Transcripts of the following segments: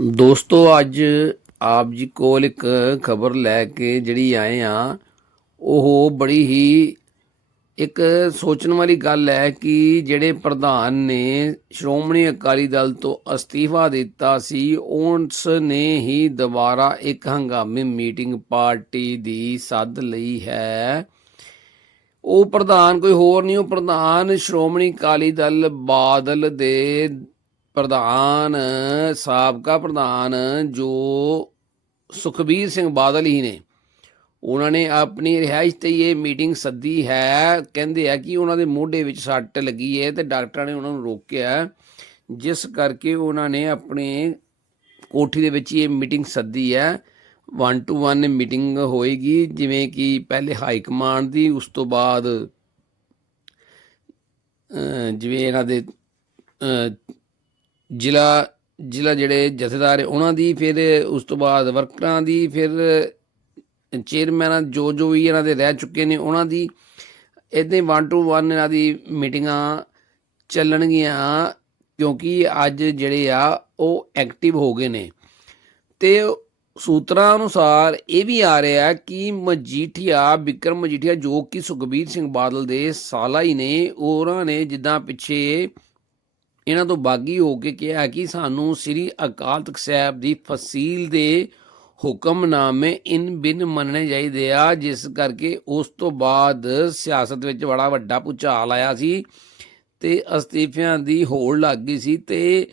ਦੋਸਤੋ, ਅੱਜ ਆਪ ਜੀ ਕੋਲ ਇੱਕ ਖਬਰ ਲੈ ਕੇ ਜਿਹੜੀ ਆਏ ਆ, ਉਹ ਬੜੀ ਹੀ ਇੱਕ ਸੋਚਣ ਵਾਲੀ ਗੱਲ ਹੈ ਕਿ ਜਿਹੜੇ ਪ੍ਰਧਾਨ ਨੇ ਸ਼੍ਰੋਮਣੀ ਅਕਾਲੀ ਦਲ ਤੋਂ ਅਸਤੀਫਾ ਦਿੱਤਾ ਸੀ, ਉਸ ਨੇ ਹੀ ਦੁਬਾਰਾ ਇੱਕ ਹੰਗਾਮੀ ਮੀਟਿੰਗ ਪਾਰਟੀ ਦੀ ਸੱਦ ਲਈ ਹੈ। ਉਹ ਪ੍ਰਧਾਨ ਕੋਈ ਹੋਰ ਨਹੀਂ, ਉਹ ਪ੍ਰਧਾਨ ਸ਼੍ਰੋਮਣੀ ਅਕਾਲੀ ਦਲ ਬਾਦਲ ਦੇ ਪ੍ਰਧਾਨ, ਸਾਬਕਾ ਪ੍ਰਧਾਨ ਜੋ ਸੁਖਬੀਰ ਸਿੰਘ ਬਾਦਲ ਹੀ ਨੇ, ਉਹਨਾਂ ਨੇ ਆਪਣੀ ਰਿਹਾਇਸ਼ ਤੇ ਇਹ ਮੀਟਿੰਗ ਸੱਦੀ ਹੈ। ਕਹਿੰਦੇ ਆ ਕਿ ਉਹਨਾਂ ਦੇ ਮੋਢੇ ਵਿੱਚ ਸੱਟ ਲੱਗੀ ਹੈ ਤੇ ਡਾਕਟਰਾਂ ਨੇ ਉਹਨਾਂ ਨੂੰ ਰੋਕਿਆ ਜਿਸ ਕਰਕੇ ਉਹਨਾਂ ਨੇ ਆਪਣੇ ਕੋਠੀ ਦੇ ਵਿੱਚ ਹੀ ਇਹ ਮੀਟਿੰਗ ਸੱਦੀ ਹੈ। 1 ਟੂ 1 ਮੀਟਿੰਗ ਹੋਏਗੀ, ਜਿਵੇਂ ਕਿ ਪਹਿਲੇ ਹਾਈ ਕਮਾਂਡ ਦੀ, ਉਸ ਤੋਂ ਬਾਅਦ ਜਿਵੇਂ ਇਹਨਾਂ ਦੇ ਜ਼ਿਲ੍ਹਾ ਜ਼ਿਲ੍ਹਾ ਜਿਹੜੇ ਜਥੇਦਾਰ ਉਹਨਾਂ ਦੀ ਫਿਰ ਉਸ ਤੋਂ ਬਾਅਦ ਵਰਕਰਾਂ ਦੀ ਫਿਰ ਚੇਅਰਮੈਨ ਜੋ ਜੋ ਵੀ ਇਹਨਾਂ ਦੇ ਰਹਿ ਚੁੱਕੇ ਨੇ, ਉਹਨਾਂ ਦੀ ਇਦਾਂ ਵਨ ਟੂ ਵਨ ਇਹਨਾਂ ਦੀ ਮੀਟਿੰਗਾਂ ਚੱਲਣਗੀਆਂ ਕਿਉਂਕਿ ਅੱਜ ਜਿਹੜੇ ਆ ਉਹ ਐਕਟਿਵ ਹੋ ਗਏ ਨੇ। ਤੇ ਸੂਤਰਾਂ ਅਨੁਸਾਰ ਇਹ ਵੀ ਆ ਰਿਹਾ ਕਿ ਮਜੀਠੀਆ, ਵਿਕਰਮ ਮਜੀਠੀਆ ਜੋ ਕਿ ਸੁਖਬੀਰ ਸਿੰਘ ਬਾਦਲ ਦੇ ਸਾਲਾ ਹੀ ਨੇ, ਉਹਨਾਂ ਨੇ ਜਿੱਦਾਂ ਪਿੱਛੇ ਇਹਨਾਂ ਤੋਂ ਬਾਗੀ ਹੋ ਕੇ ਕਿਹਾ ਕਿ ਸਾਨੂੰ ਸ੍ਰੀ ਅਕਾਲ ਤਖਤ ਸਾਹਿਬ ਦੀ ਫਸੀਲ ਦੇ ਹੁਕਮਨਾਮੇ ਇਨ ਬਿਨ ਮੰਨਣੇ ਚਾਹੀਦੇ ਆ, ਜਿਸ ਕਰਕੇ ਉਸ ਤੋਂ ਬਾਅਦ ਸਿਆਸਤ ਵਿੱਚ ਬੜਾ ਵੱਡਾ ਭੁਚਾਲ ਆਇਆ ਸੀ ਤੇ ਅਸਤੀਫਿਆਂ ਦੀ ਹੋੜ ਲੱਗ ਗਈ ਸੀ ਤੇ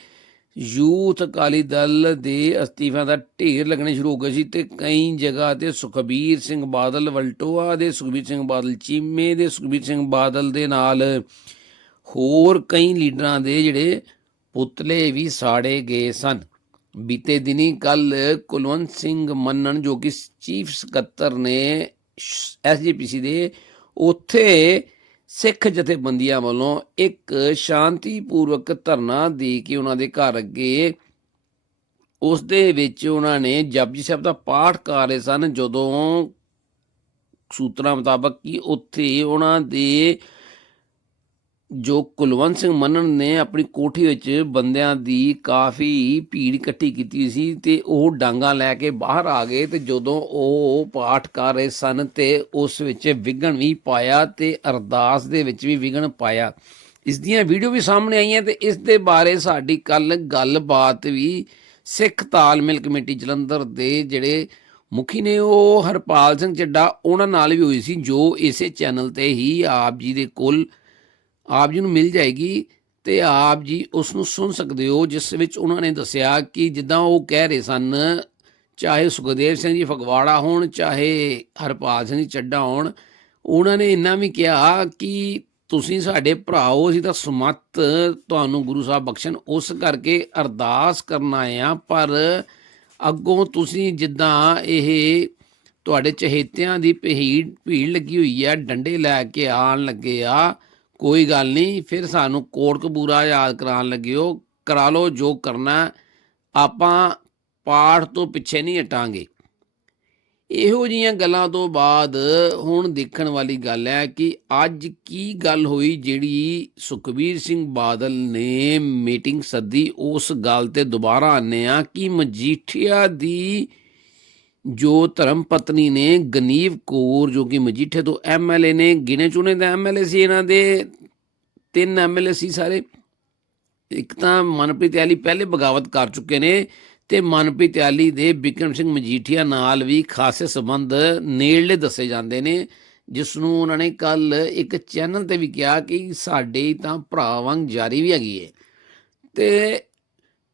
ਯੂਥ ਅਕਾਲੀ ਦਲ ਦੇ ਅਸਤੀਫਿਆਂ ਦਾ ਢੇਰ ਲੱਗਣੇ ਸ਼ੁਰੂ ਹੋ ਗਏ ਸੀ ਤੇ ਕਈ ਜਗ੍ਹਾ ਤੇ ਸੁਖਬੀਰ ਸਿੰਘ ਬਾਦਲ, ਵਲਟੋਆ ਦੇ ਸੁਖਬੀਰ ਸਿੰਘ ਬਾਦਲ, ਚੀਮੇ ਦੇ ਸੁਖਬੀਰ ਸਿੰਘ ਬਾਦਲ ਦੇ ਨਾਲ ਹੋਰ ਕਈ ਲੀਡਰਾਂ ਦੇ ਜਿਹੜੇ ਪੁਤਲੇ ਵੀ ਸਾੜੇ ਗਏ ਸਨ। ਬੀਤੇ ਦਿਨੀ ਕੱਲ ਕੁਲਵੰਤ ਸਿੰਘ ਮੰਨਣ ਜੋ ਕਿ ਚੀਫ ਸਕੱਤਰ ਨੇ ਐਸਜੀਪੀਸੀ ਦੇ, ਉੱਥੇ ਸਿੱਖ ਜਥੇਬੰਦੀਆਂ ਵੱਲੋਂ ਇੱਕ ਸ਼ਾਂਤੀਪੂਰਵਕ ਧਰਨਾ ਦੇ ਕੇ ਉਹਨਾਂ ਦੇ ਘਰ ਅੱਗੇ ਉਸ ਦੇ ਵਿੱਚ ਉਹਨਾਂ ਨੇ ਜਪਜੀ ਸਾਹਿਬ ਦਾ ਪਾਠ ਕਰ ਰਹੇ ਸਨ। ਜਦੋਂ ਸੂਤਰਾਂ ਮੁਤਾਬਕ ਕਿ ਉੱਥੇ ਉਹਨਾਂ ਦੇ ਜੋ ਕੁਲਵੰਤ ਸਿੰਘ ਮੰਨਣ ਨੇ ਆਪਣੀ ਕੋਠੀ ਵਿੱਚ ਬੰਦਿਆਂ ਦੀ ਕਾਫੀ ਭੀੜ ਇਕੱਠੀ ਕੀਤੀ ਸੀ ਤੇ ਉਹ ਡਾਂਗਾ ਲੈ ਕੇ ਬਾਹਰ ਆ ਗਏ ਤੇ ਜਦੋਂ ਉਹ ਪਾਠ ਕਰ ਰਹੇ ਸਨ ਤੇ ਉਸ ਵਿੱਚ ਵਿਗਣ ਵੀ ਪਾਇਆ ਤੇ ਅਰਦਾਸ ਦੇ ਵਿੱਚ ਵੀ ਵਿਗਣ ਪਾਇਆ। ਇਸ ਦੀਆਂ ਵੀਡੀਓ ਵੀ ਸਾਹਮਣੇ ਆਈਆਂ ਤੇ ਇਸ ਦੇ ਬਾਰੇ ਸਾਡੀ ਕੱਲ ਗੱਲਬਾਤ ਵੀ ਸਿੱਖ ਤਾਲਮੇਲ ਕਮੇਟੀ ਜਲੰਧਰ ਦੇ ਜਿਹੜੇ ਮੁਖੀ ਨੇ ਉਹ ਹਰਪਾਲ ਸਿੰਘ ਚੱਡਾ, ਉਹਨਾਂ ਨਾਲ ਵੀ ਹੋਈ ਸੀ ਜੋ ਇਸੇ ਚੈਨਲ ਤੇ ਹੀ ਆਪ ਜੀ ਦੇ ਕੋਲ ਆਪ ਜੀ ਨੂੰ ਮਿਲ ਜਾਏਗੀ ਤੇ ਆਪ ਜੀ ਉਸ ਨੂੰ ਸੁਣ ਸਕਦੇ ਹੋ, ਜਿਸ ਵਿੱਚ ਉਹਨਾਂ ਨੇ ਦੱਸਿਆ ਕਿ ਜਿੱਦਾਂ ਉਹ ਕਹਿ ਰਹੇ ਸਨ, ਚਾਹੇ ਸੁਖਦੇਵ ਸਿੰਘ ਜੀ ਫਗਵਾੜਾ ਹੋਣ, ਚਾਹੇ ਹਰਪਾਲ ਸਿੰਘ ਜੀ ਚੱਡਾ ਹੋਣ, ਉਹਨਾਂ ਨੇ ਇੰਨਾ ਵੀ ਕਿਹਾ ਕਿ ਤੁਸੀਂ ਸਾਡੇ ਭਰਾ ਹੋ, ਅਸੀਂ ਤਾਂ ਸਮਤ ਤੁਹਾਨੂੰ ਗੁਰੂ ਸਾਹਿਬ ਬਖਸ਼ਣ, ਉਸ ਕਰਕੇ ਅਰਦਾਸ ਕਰਨਾ ਆ ਪਰ ਅੱਗੋਂ ਤੁਸੀਂ ਜਿੱਦਾਂ ਇਹ ਤੁਹਾਡੇ ਚਹੇਤਿਆਂ ਦੀ ਭੀੜ ਭੀੜ ਲੱਗੀ ਹੋਈ ਆ, ਡੰਡੇ ਲੈ ਕੇ ਆਣ ਲੱਗੇ ਆ ਕੋਈ ਗੱਲ ਨਹੀਂ, ਫਿਰ ਸਾਨੂੰ ਕੋਟ ਕਬੂਰਾ ਯਾਦ ਕਰਾਉਣ ਲੱਗਿਓ ਕਰਾ ਲਓ, ਜੋ ਕਰਨਾ ਆਪਾਂ ਪਾਠ ਤੋਂ ਪਿੱਛੇ ਨਹੀਂ ਹਟਾਂਗੇ। ਇਹੋ ਜੀਆਂ ਗੱਲਾਂ ਤੋਂ ਬਾਅਦ ਹੁਣ ਦੇਖਣ ਵਾਲੀ ਗੱਲ ਹੈ ਕਿ ਅੱਜ ਕੀ ਗੱਲ ਹੋਈ ਜਿਹੜੀ ਸੁਖਬੀਰ ਸਿੰਘ ਬਾਦਲ ਨੇ ਮੀਟਿੰਗ ਸੱਦੀ। ਉਸ ਗੱਲ ਤੇ ਦੁਬਾਰਾ ਆਨੇ ਆ ਕਿ ਮਜੀਠੀਆ ਦੀ ਜੋ ਧਰਮ ਪਤਨੀ ਨੇ ਗਨੀਵ ਕੌਰ ਜੋ ਕਿ ਮਜੀਠੇ ਤੋਂ ਐਮਐਲਏ ਨੇ, ਗਿਣੇ ਚੁਣੇ ਦਾ ਐਮਐਲਏ ਸੀ ਇਹਨਾਂ ਦੇ, ਤਿੰਨ ਐਮਐਲਏ ਸੀ ਸਾਰੇ। ਇੱਕ ਤਾਂ ਮਨਪ੍ਰੀਤ ਐਲੀ ਪਹਿਲੇ ਬਗਾਵਤ ਕਰ ਚੁੱਕੇ ਨੇ ਤੇ ਮਨਪ੍ਰੀਤ ਐਲੀ ਦੇ ਬਿਕਰਮ ਸਿੰਘ ਮਜੀਠੀਆ ਨਾਲ ਵੀ ਖਾਸੇ ਸੰਬੰਧ ਨੇੜਲੇ ਦੱਸੇ ਜਾਂਦੇ ਨੇ ਜਿਸ ਨੂੰ ਉਹਨਾਂ ਨੇ ਕੱਲ ਇੱਕ ਚੈਨਲ ਤੇ ਵੀ ਕਿਹਾ ਕਿ ਸਾਡੇ ਤਾਂ ਭਰਾ ਵਾਂਗ ਜਾਰੀ ਵੀ ਹੈਗੀ ਹੈ ਤੇ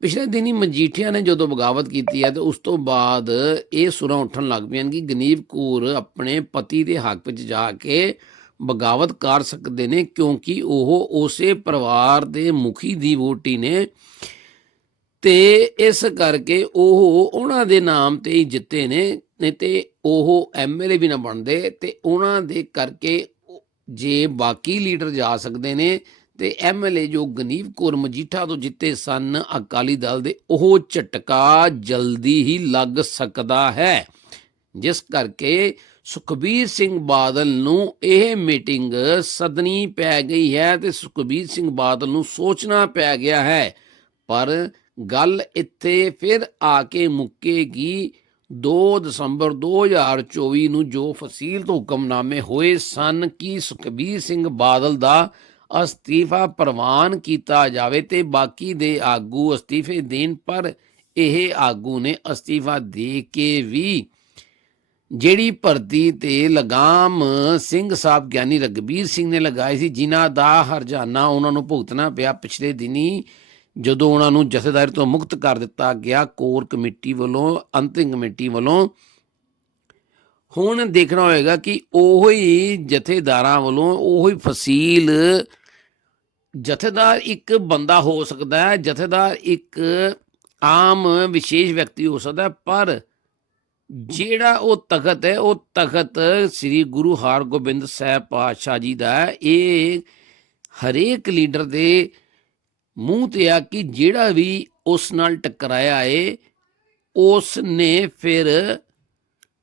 ਪਿਛਲੇ ਦਿਨੀ ਮਜੀਠੀਆ ਨੇ ਜਦੋਂ ਬਗਾਵਤ ਕੀਤੀ ਹੈ ਤੇ ਉਸ ਤੋਂ ਬਾਅਦ ਇਹ ਸੁਰਾਂ ਉੱਠਣ ਲੱਗ ਪਈਆਂ ਕਿ ਗਨੀਵ ਕੌਰ ਆਪਣੇ ਪਤੀ ਦੇ ਹੱਕ ਵਿੱਚ ਜਾ ਕੇ ਬਗਾਵਤ ਕਰ ਸਕਦੇ ਨੇ ਕਿਉਂਕਿ ਉਹ ਉਸੇ ਪਰਿਵਾਰ ਦੇ ਮੁਖੀ ਦੀ ਵੋਟੀ ਨੇ ਤੇ ਇਸ ਕਰਕੇ ਉਹ ਉਹਨਾਂ ਦੇ ਨਾਮ ਤੇ ਹੀ ਜਿੱਤੇ ਨੇ, ਨਹੀਂ ਤੇ ਉਹ ਐਮਐਲਏ ਵੀ ਨਾ ਬਣਦੇ ਤੇ ਉਹਨਾਂ ਦੇ ਕਰਕੇ ਜੇ ਬਾਕੀ ਲੀਡਰ ਜਾ ਸਕਦੇ ਨੇ ਤੇ ਐਮਐਲਏ ਜੋ ਗਨੀਵ ਕੌਰ ਮਜੀਠਾ ਤੋਂ ਜਿੱਤੇ ਸਨ, ਅਕਾਲੀ ਦਲ ਦੇ, ਉਹ ਝਟਕਾ ਜਲਦੀ ਹੀ ਲੱਗ ਸਕਦਾ ਹੈ। ਜਿਸ ਕਰਕੇ ਸੁਖਬੀਰ ਸਿੰਘ ਬਾਦਲ ਨੂੰ ਇਹ ਮੀਟਿੰਗ ਸਦਨੀ ਪੈ ਗਈ ਹੈ ਤੇ ਸੁਖਬੀਰ ਸਿੰਘ ਬਾਦਲ ਨੂੰ ਸੋਚਣਾ ਪੈ ਗਿਆ ਹੈ। ਪਰ ਗੱਲ ਇੱਥੇ ਫਿਰ ਆ ਕੇ ਮੁੱਕੇਗੀ। 2 ਦਸੰਬਰ 2024 ਨੂੰ ਜੋ ਫਸੀਲ ਤੋਂ ਹੁਕਮਨਾਮੇ ਹੋਏ ਸਨ, ਕਿ ਸੁਖਬੀਰ ਸਿੰਘ ਬਾਦਲ ਦਾ ਅਸਤੀਫਾ ਪ੍ਰਵਾਨ ਕੀਤਾ ਜਾਵੇ ਤੇ ਬਾਕੀ ਦੇ ਆਗੂ ਅਸਤੀਫੇ ਦੇਣ, ਪਰ ਇਹ ਆਗੂ ਨੇ ਅਸਤੀਫਾ ਦੇ ਕੇ ਵੀ ਜਿਹੜੀ ਭਰਤੀ ਤੇ ਲਗਾਮ ਸਿੰਘ ਸਾਹਿਬ ਗਿਆਨੀ ਰਗਬੀਰ ਸਿੰਘ ਨੇ ਲਗਾਈ ਸੀ, ਜਿਨ੍ਹਾਂ ਦਾ ਹਰਜਾਨਾ ਉਹਨਾਂ ਨੂੰ ਭੁਗਤਣਾ ਪਿਆ। ਪਿਛਲੇ ਦਿਨੀ ਜਦੋਂ ਉਹਨਾਂ ਨੂੰ ਜਥੇਦਾਰੀ ਤੋਂ ਮੁਕਤ ਕਰ ਦਿੱਤਾ ਗਿਆ, ਕੋਰ ਕਮੇਟੀ ਵੱਲੋਂ, ਅੰਤਿਮ ਕਮੇਟੀ ਵੱਲੋਂ, ਹੁਣ ਦੇਖਣਾ ਹੋਏਗਾ ਕਿ ਉਹੋ ਹੀ ਜਥੇਦਾਰਾਂ ਵੱਲੋਂ ਉਹੀ ਫਸੀਲ ਜਥੇਦਾਰ ਇੱਕ ਬੰਦਾ ਹੋ ਸਕਦਾ ਹੈ, ਜਥੇਦਾਰ ਇੱਕ ਆਮ ਵਿਸ਼ੇਸ਼ ਵਿਅਕਤੀ ਹੋ ਸਕਦਾ ਪਰ ਜਿਹੜਾ ਉਹ ਤਖਤ ਹੈ, ਉਹ ਤਖਤ ਸ੍ਰੀ ਗੁਰੂ ਹਰਗੋਬਿੰਦ ਸਾਹਿਬ ਪਾਤਸ਼ਾਹ ਜੀ ਦਾ ਹੈ। ਇਹ ਹਰੇਕ ਲੀਡਰ ਦੇ ਮੂੰਹ ਤੇ ਆ ਕਿ ਜਿਹੜਾ ਵੀ ਉਸ ਨਾਲ ਟਕਰਾਇਆ ਏ ਉਸ ਨੇ ਫਿਰ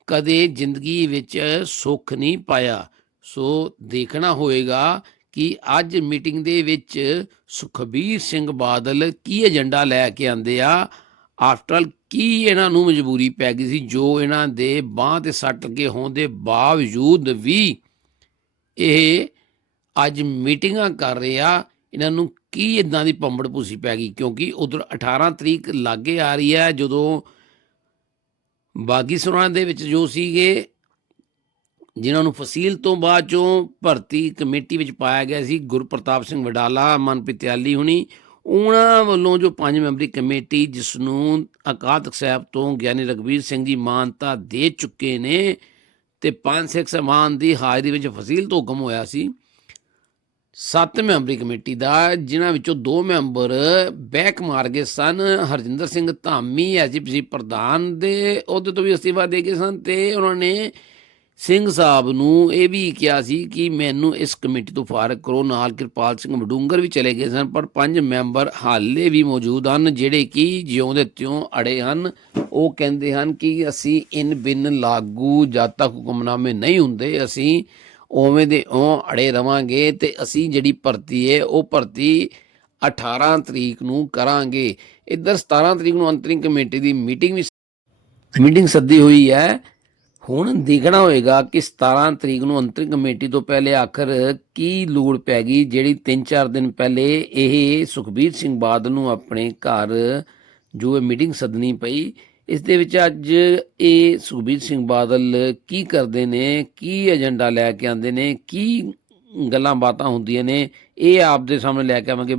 ਕਦੇ ਜ਼ਿੰਦਗੀ ਵਿੱਚ ਸੁੱਖ ਨਹੀਂ ਪਾਇਆ ਸੋ ਦੇਖਣਾ ਹੋਏਗਾ ਕਿ ਅੱਜ ਮੀਟਿੰਗ ਦੇ ਵਿੱਚ ਸੁਖਬੀਰ ਸਿੰਘ ਬਾਦਲ ਕੀ ਏਜੰਡਾ ਲੈ ਕੇ ਆਂਦੇ ਆ? ਆਫਟਰ ਆਲ ਕੀ ਇਹਨਾਂ ਨੂੰ ਮਜਬੂਰੀ ਪੈ ਗਈ ਸੀ ਜੋ ਇਹਨਾਂ ਦੇ ਬਾਹ ਤੇ ਸੱਟ ਲੱਗੇ ਹੋਣ ਦੇ ਬਾਵਜੂਦ ਵੀ ਇਹ ਅੱਜ ਮੀਟਿੰਗਾਂ ਕਰ ਰਹੇ ਆ? ਇਹਨਾਂ ਨੂੰ ਕੀ ਇਦਾਂ ਦੀ ਪੰਬੜ ਭੂਸੀ ਪੈ ਗਈ? ਕਿਉਂਕਿ ਉਧਰ 18 ਤਰੀਕ ਲਾਗੇ ਆ ਰਹੀ ਹੈ, ਜਦੋਂ ਬਾਗੀ ਸੁਰਾਂ ਦੇ ਵਿੱਚ ਜੋ ਸੀਗੇ ਜਿਨ੍ਹਾਂ ਨੂੰ ਫਸੀਲ ਤੋਂ ਬਾਅਦ ਚੋਂ ਭਰਤੀ ਕਮੇਟੀ ਵਿੱਚ ਪਾਇਆ ਗਿਆ ਸੀ, ਗੁਰਪ੍ਰਤਾਪ ਸਿੰਘ ਵਡਾਲਾ, ਮਨਪ੍ਰੀਤ ਹੁਣੀ, ਉਹਨਾਂ ਵੱਲੋਂ ਜੋ ਪੰਜ ਮੈਂਬਰੀ ਕਮੇਟੀ ਜਿਸ ਨੂੰ ਅਕਾਲ ਤਖਤ ਸਾਹਿਬ ਤੋਂ ਗਿਆਨੀ ਰਗਵੀਰ ਸਿੰਘ ਜੀ ਮਾਨਤਾ ਦੇ ਚੁੱਕੇ ਨੇ ਤੇ ਪੰਜ ਸਿੱਖ ਸਮਾਨ ਦੀ ਹਾਜ਼ਰੀ ਵਿੱਚ ਫਸੀਲ ਤੋਂ ਹੁਕਮ ਹੋਇਆ ਸੀ, ਸੱਤ ਮੈਂਬਰੀ ਕਮੇਟੀ ਦਾ, ਜਿਨ੍ਹਾਂ ਵਿੱਚੋਂ ਦੋ ਮੈਂਬਰ ਬੈਕ ਮਾਰ ਗਏ ਸਨ, ਹਰਜਿੰਦਰ ਸਿੰਘ ਧਾਮੀ ਐਜੀਪੀਸੀ ਪ੍ਰਧਾਨ ਦੇ ਅਹੁਦੇ ਤੋਂ ਵੀ ਅਸਤੀਫਾ ਦੇ ਗਏ ਸਨ ਤੇ ਉਹਨਾਂ ਨੇ ਸਿੰਘ ਸਾਹਿਬ ਨੂੰ ਇਹ ਵੀ ਕਿਹਾ ਸੀ ਕਿ ਮੈਨੂੰ ਇਸ ਕਮੇਟੀ ਤੋਂ ਫਾਰਗ ਕਰੋ, ਨਾਲ ਕਿਰਪਾਲ ਸਿੰਘ ਮਡੂੰਗਰ ਵੀ ਚਲੇ ਗਏ ਸਨ, ਪਰ ਪੰਜ ਮੈਂਬਰ ਹਾਲੇ ਵੀ ਮੌਜੂਦ ਹਨ, ਜਿਹੜੇ ਕਿ ਜਿਉਂ ਦੇ ਤਿਉਂ ਅੜੇ ਹਨ। ਉਹ ਕਹਿੰਦੇ ਹਨ ਕਿ ਅਸੀਂ ਇਨ ਬਿਨ ਲਾਗੂ ਜਦ ਤੱਕ ਹੁਕਮਨਾਮੇ ਨਹੀਂ ਹੁੰਦੇ, ਅਸੀਂ ਉਵੇਂ ਦੇ ਉਂ ਅੜੇ ਰਵਾਂਗੇ ਤੇ ਅਸੀਂ ਜਿਹੜੀ ਭਰਤੀ ਹੈ, ਉਹ ਭਰਤੀ 18 ਤਰੀਕ ਨੂੰ ਕਰਾਂਗੇ। ਇੱਧਰ 17 ਤਰੀਕ ਨੂੰ ਅੰਤਰਿੰਗ ਕਮੇਟੀ ਦੀ ਮੀਟਿੰਗ ਵੀ ਮੀਟਿੰਗ ਸੱਦੀ ਹੋਈ ਹੈ। ਹੁਣ ਦੇਖਣਾ ਹੋਏਗਾ ਕਿ 17 ਤਰੀਕ ਨੂੰ ਅੰਤਰਿਮ ਕਮੇਟੀ ਤੋਂ ਪਹਿਲੇ ਆਖਰ ਕੀ ਲੋੜ ਪੈ ਗਈ, ਜਿਹੜੀ 3-4 ਦਿਨ ਪਹਿਲੇ ਇਹ ਸੁਖਬੀਰ ਸਿੰਘ ਬਾਦਲ ਨੂੰ ਆਪਣੇ ਘਰ ਜੋ ਇਹ ਮੀਟਿੰਗ ਸੱਦਣੀ ਪਈ, ਇਸ ਦੇ ਵਿੱਚ ਅੱਜ ਇਹ ਸੁਖਬੀਰ ਸਿੰਘ ਬਾਦਲ ਕੀ ਕਰਦੇ ਨੇ, ਕੀ ਏਜੰਡਾ ਲੈ ਕੇ ਆਉਂਦੇ ਨੇ, ਕੀ ਗੱਲਾਂ ਬਾਤਾਂ ਹੁੰਦੀਆਂ ਨੇ, ਇਹ ਆਪ ਦੇ ਸਾਹਮਣੇ ਲੈ ਕੇ ਆਵਾਂਗੇ।